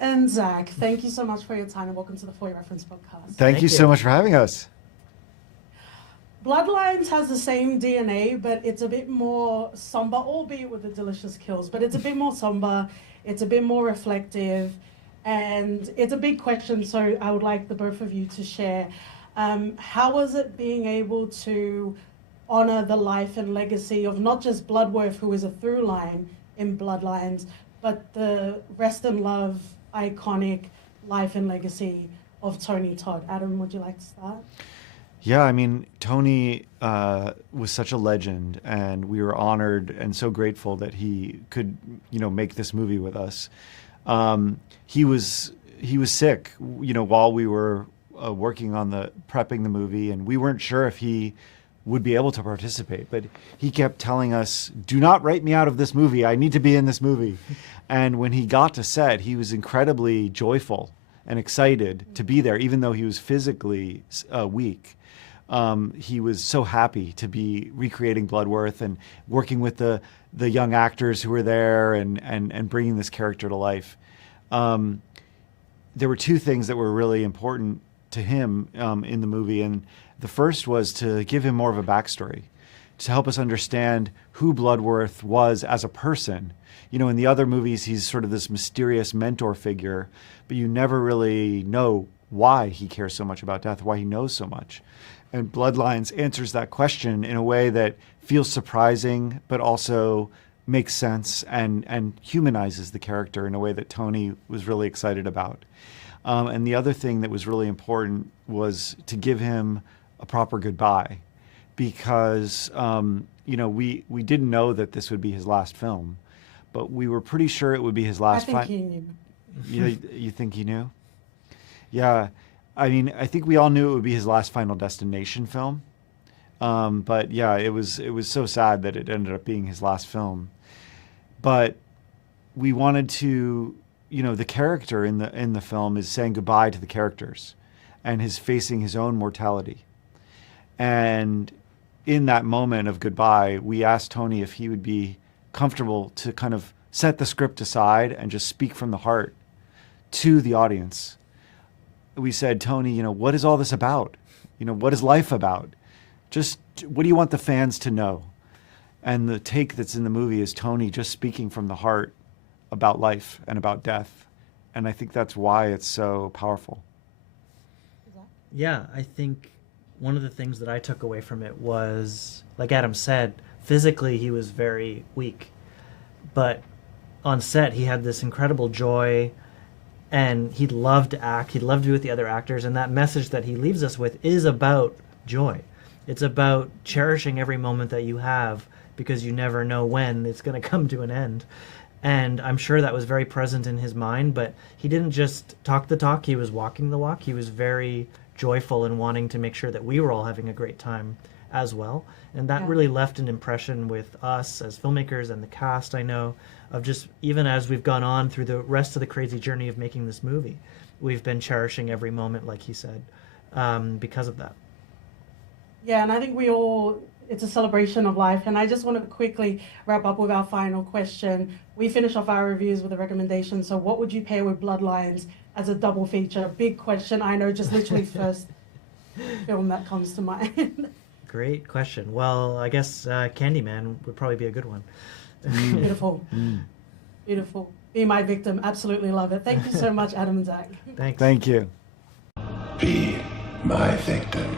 and Zach, thank you so much for your time and welcome to the Foer Reference Podcast. Thank you so much for having us. Bloodlines has the same DNA, but it's a bit more somber, albeit with the delicious kills, but it's a bit more somber, it's a bit more reflective, and it's a big question, so I would like the both of you to share. How was it being able to honor the life and legacy of not just Bludworth, who is a through line in Bloodlines, but the rest in love, iconic life and legacy of Tony Todd? Adam, would you like to start? Yeah, I mean, Tony was such a legend, and we were honored and so grateful that he could, make this movie with us. He was sick, while we were working on prepping the movie, and we weren't sure if he would be able to participate, but he kept telling us, do not write me out of this movie. I need to be in this movie. And when he got to set, he was incredibly joyful and excited to be there, even though he was physically weak. He was so happy to be recreating Bludworth and working with the young actors who were there and bringing this character to life. There were two things that were really important to him in the movie, and the first was to give him more of a backstory, to help us understand who Bludworth was as a person. In the other movies, he's sort of this mysterious mentor figure, but you never really know why he cares so much about death, why he knows so much. And Bloodlines answers that question in a way that feels surprising, but also makes sense and humanizes the character in a way that Tony was really excited about. And the other thing that was really important was to give him a proper goodbye, because we didn't know that this would be his last film, but we were pretty sure it would be his last. I think he knew. You think he knew? Yeah, I mean, I think we all knew it would be his last Final Destination film, but yeah, it was so sad that it ended up being his last film. But we wanted to, the character in the film is saying goodbye to the characters, and is facing his own mortality. And in that moment of goodbye, we asked Tony if he would be comfortable to kind of set the script aside and just speak from the heart to the audience. We said, Tony, what is all this about? What is life about? Just what do you want the fans to know? And the take that's in the movie is Tony just speaking from the heart about life and about death. And I think that's why it's so powerful. Yeah, I think one of the things that I took away from it was, like Adam said, physically he was very weak. But on set, he had this incredible joy, and he loved to act. He loved to be with the other actors. And that message that he leaves us with is about joy. It's about cherishing every moment that you have, because you never know when it's going to come to an end. And I'm sure that was very present in his mind, but he didn't just talk the talk, he was walking the walk. He was very joyful and wanting to make sure that we were all having a great time as well. And that really left an impression with us as filmmakers and the cast, I know, of just, even as we've gone on through the rest of the crazy journey of making this movie, we've been cherishing every moment, like he said, because of that. Yeah, and I think it's a celebration of life. And I just want to quickly wrap up with our final question. We finish off our reviews with a recommendation. So what would you pair with Bloodlines as a double feature? Big question. I know, just literally first film that comes to mind. Great question. Well, I guess Candyman would probably be a good one. Beautiful. Beautiful. Be my victim. Absolutely love it. Thank you so much, Adam and Zach. Thanks. Thank you. Be my victim.